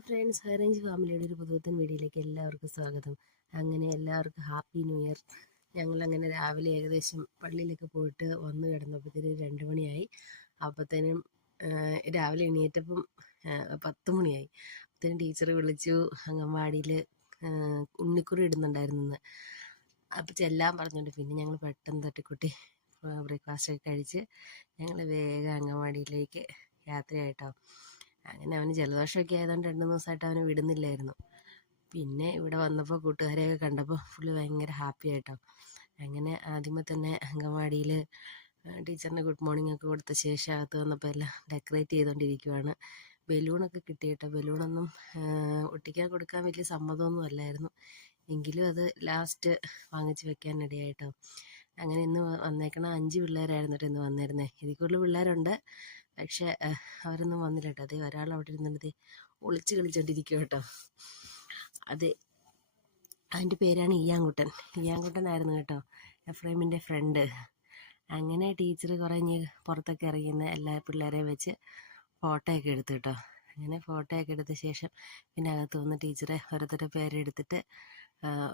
Hello friends, high range ഫാമിലിയുടെ ഒരു പുതുപുത്തൻ വീഡിയോയിലേക്ക് എല്ലാവർക്കും സ്വാഗതം. അങ്ങനെ എല്ലാവർക്കും ഹാപ്പി ന്യൂ ഇയർ. ഞങ്ങളങ്ങനെ രാവിലെ ഏകദേശം പള്ളിയിലൊക്കെ പോയിട്ട് വന്നു കിടന്നപ്പോഴത്തേനും 2 മണിയായി. അപ്പോഴത്തേനും രാവിലെ എണീറ്റപ്പം 10 മണിയായി. അപ്പോഴത്തേനും ടീച്ചർ വിളിച്ചു, അംഗൻവാടിയിൽ ഉണ്ണിക്കുറി ഇടുന്നുണ്ടായിരുന്നു. അപ്പോൾ ചെല്ലാൻ പറഞ്ഞുകൊണ്ട് പിന്നെ ഞങ്ങൾ പെട്ടെന്ന് തട്ടിക്കുട്ടി ബ്രേക്ക്ഫാസ്റ്റൊക്കെ കഴിച്ച് ഞങ്ങൾ വേഗം അംഗൻവാടിയിലേക്ക് യാത്രയായിട്ടോ. അങ്ങനെ അവന് ജലദോഷമൊക്കെ ആയതുകൊണ്ട് 2 ദിവസമായിട്ട് അവനെ വിടുന്നില്ലായിരുന്നു. പിന്നെ ഇവിടെ വന്നപ്പോൾ കൂട്ടുകാരെയൊക്കെ കണ്ടപ്പോൾ ഫുള്ള് ഭയങ്കര ഹാപ്പി ആയിട്ടോ. അങ്ങനെ ആദ്യമേ തന്നെ അംഗൻവാടിയിൽ ടീച്ചറിന് ഗുഡ് മോർണിംഗ് ഒക്കെ കൊടുത്ത ശേഷം അകത്ത് വന്നപ്പോൾ എല്ലാം ഡെക്കറേറ്റ് ചെയ്തുകൊണ്ടിരിക്കുവാണ്. ബലൂണൊക്കെ കിട്ടി കേട്ടോ. ബലൂണൊന്നും ഒട്ടിക്കാൻ കൊടുക്കാൻ വലിയ സമ്മതമൊന്നും അല്ലായിരുന്നു, എങ്കിലും അത് ലാസ്റ്റ് വാങ്ങിച്ച് വെക്കാനിടയായിട്ടോ. അങ്ങനെ ഇന്ന് വന്നേക്കണ 5 പിള്ളേരായിരുന്നു കേട്ടോ ഇന്ന് വന്നിരുന്നത്. ഇതിൽ കൂടുതൽ പിള്ളേരുണ്ട്, പക്ഷെ അവരൊന്നും വന്നില്ല കേട്ടോ. അതേ ഒരാൾ അവിടെ ഇരുന്നിട്ട് ഒളിച്ച് കളിച്ചോണ്ടിരിക്കുക കേട്ടോ. അതെ, അതിൻ്റെ പേരാണ് ഇയ്യാങ്കുട്ടനായിരുന്നു കേട്ടോ, എഫ്രൈമിൻ്റെ ഫ്രണ്ട്. അങ്ങനെ ടീച്ചർ കുറഞ്ഞ് പുറത്തൊക്കെ ഇറങ്ങിയുന്ന എല്ലാ പിള്ളേരെയും വെച്ച് ഫോട്ടോ ഒക്കെ എടുത്തു കേട്ടോ. അങ്ങനെ ഫോട്ടോ ഒക്കെ എടുത്ത ശേഷം പിന്നെ അകത്ത് വന്ന് ടീച്ചറെ ഓരോരുത്തരുടെ പേരെടുത്തിട്ട്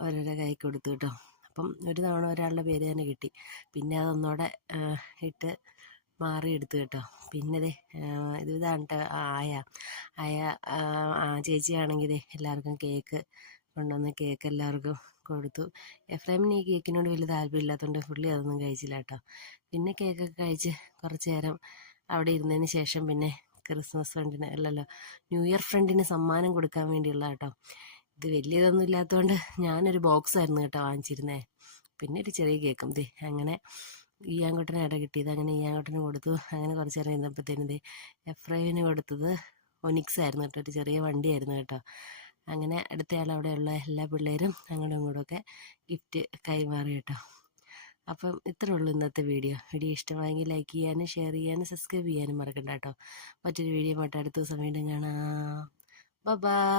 ഓരോരോ കൈ കൊടുത്തു കേട്ടോ. അപ്പം ഒരു തവണ ഒരാളുടെ പേര് തന്നെ കിട്ടി. പിന്നെ അതൊന്നുകൂടെ ഇട്ട് മാറിയെടുത്തു കേട്ടോ. പിന്നെ ഇതാണ് കേട്ടോ ആയ ചേച്ചിയാണെങ്കിൽ എല്ലാവർക്കും കേക്ക് കൊണ്ടുവന്ന് കേക്ക് എല്ലാവർക്കും കൊടുത്തു. എഫ്രൈമിന് ഈ കേക്കിനോട് വലിയ താല്പര്യമില്ലാത്തതുകൊണ്ട് പുള്ളി അതൊന്നും കഴിച്ചില്ല കേട്ടോ. പിന്നെ കേക്കൊക്കെ കഴിച്ച് കുറച്ച് നേരം അവിടെ ഇരുന്നതിന് ശേഷം പിന്നെ ക്രിസ്മസ് ഫ്രണ്ടിന് ന്യൂ ഇയർ ഫ്രണ്ടിന് സമ്മാനം കൊടുക്കാൻ വേണ്ടിയുള്ള കേട്ടോ. ഇത് വലിയതൊന്നും ഇല്ലാത്തതുകൊണ്ട് ഞാനൊരു ബോക്സായിരുന്നു കേട്ടോ വാങ്ങിച്ചിരുന്നേ. പിന്നെ ഒരു ചെറിയ കേക്കും അങ്ങനെ ഇയ്യാങ്കുട്ടനെ ഇട കിട്ടിയത്. അങ്ങനെ ഇയ്യാങ്കുട്ടന് കൊടുത്തു. അങ്ങനെ കുറച്ച് നേരം ഇരുന്നപ്പോഴത്തേനും എഫ്രൈമിന് കൊടുത്തത് ഒനിക്സ് ആയിരുന്നു കേട്ടോ. ഒരു ചെറിയ വണ്ടിയായിരുന്നു കേട്ടോ. അങ്ങനെ അടുത്തയാൾ അവിടെയുള്ള എല്ലാ പിള്ളേരും അങ്ങോട്ടും ഇങ്ങോട്ടുമൊക്കെ ഗിഫ്റ്റ് കൈമാറി കേട്ടോ. അപ്പം ഇത്രേ ഉള്ളൂ ഇന്നത്തെ വീഡിയോ. ഇഷ്ടമായെങ്കിൽ ലൈക്ക് ചെയ്യാനും ഷെയർ ചെയ്യാനും സബ്സ്ക്രൈബ് ചെയ്യാനും മറക്കണ്ട കേട്ടോ. മറ്റൊരു വീഡിയോ ആയിട്ട് അടുത്ത ദിവസം വീണ്ടും കാണാം. ബൈ.